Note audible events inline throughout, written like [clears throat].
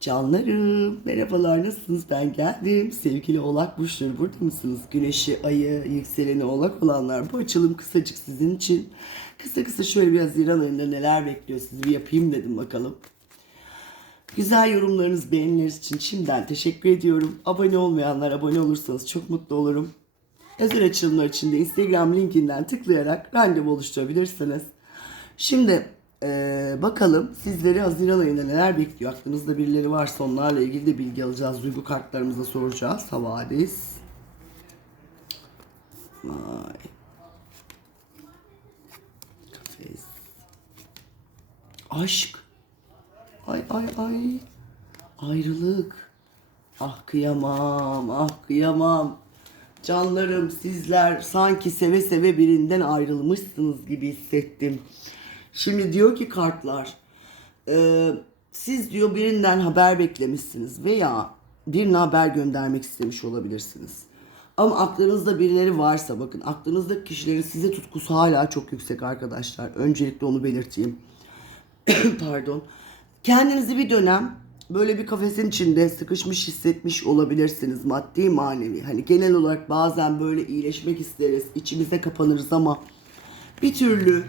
Canlarım, merhabalar nasılsınız? Ben geldim. Sevgili Oğlak Burçları burada mısınız? Güneşi, ayı, yükseleni Oğlak olanlar. Bu açılım kısacık sizin için. Kısa kısa şöyle bir Haziran ayında neler bekliyor sizi bir yapayım dedim bakalım. Güzel yorumlarınız, beğenileriniz için şimdiden teşekkür ediyorum. Abone olmayanlar abone olursanız çok mutlu olurum. Özel açılımlar için de Instagram linkinden tıklayarak randevu oluşturabilirsiniz. Şimdi eee, bakalım sizleri Haziran ayında neler bekliyor? Aklınızda birileri varsa onlarla ilgili de bilgi alacağız. Duygu kartlarımıza soracağız. Havadis. Vay. Kafes. Aşk. Ay ay ay. Ayrılık. Ah kıyamam, ah kıyamam. Canlarım sizler sanki seve seve birinden ayrılmışsınız gibi hissettim. Şimdi diyor ki kartlar, e, siz diyor birinden haber beklemişsiniz veya birine haber göndermek istemiş olabilirsiniz. Ama aklınızda birileri varsa bakın aklınızdaki kişilerin size tutkusu hala çok yüksek arkadaşlar. Öncelikle onu belirteyim. [coughs] Pardon. Kendinizi bir dönem böyle bir kafesin içinde sıkışmış hissetmiş olabilirsiniz maddi manevi. Hani genel olarak bazen böyle iyileşmek isteriz, içimize kapanırız ama bir türlü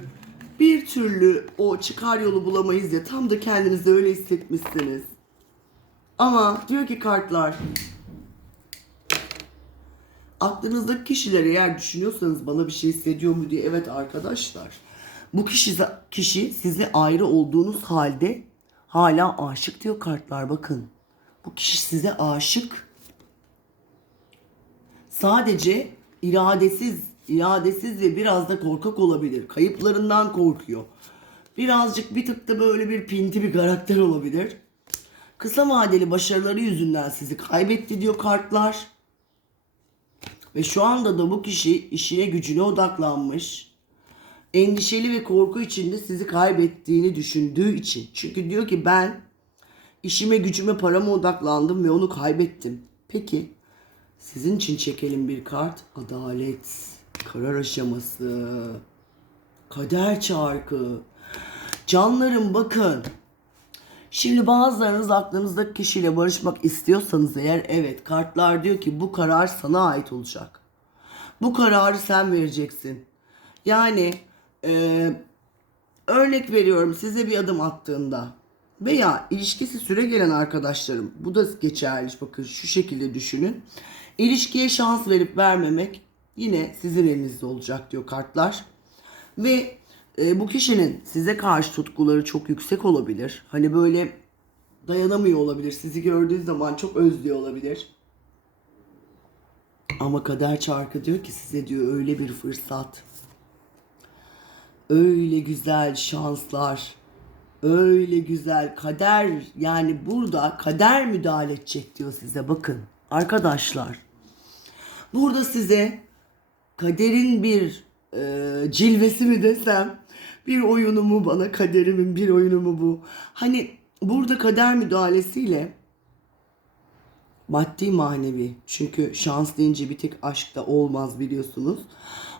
bir türlü o çıkar yolu bulamayız ya tam da kendinizi öyle hissetmişsiniz. Ama diyor ki kartlar aklınızdaki kişileri eğer düşünüyorsanız bana bir şey hissediyor mu diye evet arkadaşlar. Bu kişi kişi sizle ayrı olduğunuz halde hala aşık diyor kartlar bakın. Bu kişi size aşık. Sadece iradesiz, iradesiz ve biraz da korkak olabilir. Kayıplarından korkuyor. Birazcık bir tık da böyle bir pinti bir karakter olabilir. Kısa vadeli başarıları yüzünden sizi kaybetti diyor kartlar. Ve şu anda da bu kişi işine gücüne odaklanmış. Endişeli ve korku içinde sizi kaybettiğini düşündüğü için. Çünkü diyor ki ben işime gücüme parama odaklandım ve onu kaybettim. Peki sizin için çekelim bir kart. Adalet, karar aşaması, kader çarkı. Canlarım bakın. Şimdi bazılarınız aklınızdaki kişiyle barışmak istiyorsanız eğer evet kartlar diyor ki bu karar sana ait olacak. Bu kararı sen vereceksin. Yani e, örnek veriyorum size bir adım attığında veya ilişkisi süre gelen arkadaşlarım bu da geçerli bakın şu şekilde düşünün. İlişkiye şans verip vermemek yine sizin elinizde olacak diyor kartlar. Ve e, bu kişinin size karşı tutkuları çok yüksek olabilir. Hani böyle dayanamıyor olabilir. Sizi gördüğü zaman çok özlüyor olabilir. Ama kader çarkı diyor ki size diyor öyle bir fırsat. Öyle güzel şanslar. Öyle güzel kader yani burada kader müdahale edecek diyor size bakın. Arkadaşlar burada size kaderin bir e, cilvesi mi desem bir oyunu mu bana kaderimin bir oyunu mu bu? Hani burada kader müdahalesiyle maddi manevi çünkü şans deyince bir tek aşkta olmaz biliyorsunuz.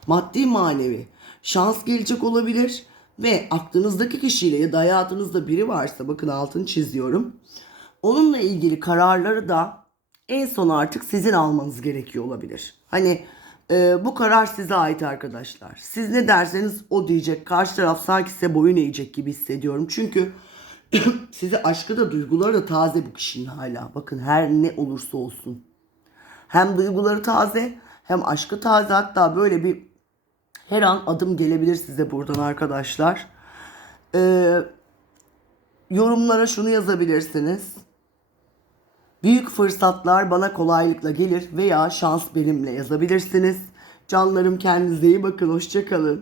Maddi manevi şans gelecek olabilir ve aklınızdaki kişiyle ya da hayatınızda biri varsa bakın altını çiziyorum. Onunla ilgili kararları da en son artık sizin almanız gerekiyor olabilir. Hani e, bu karar size ait arkadaşlar. Siz ne derseniz o diyecek. Karşı taraf sanki size boyun eğecek gibi hissediyorum. Çünkü [clears throat] size aşkı da duyguları da taze bu kişinin hala. Bakın her ne olursa olsun. Hem duyguları taze hem aşkı taze hatta böyle bir her an adım gelebilir size buradan arkadaşlar. Ee, yorumlara şunu yazabilirsiniz. Büyük fırsatlar bana kolaylıkla gelir veya şans benimle yazabilirsiniz. Canlarım kendinize iyi bakın. Hoşçakalın.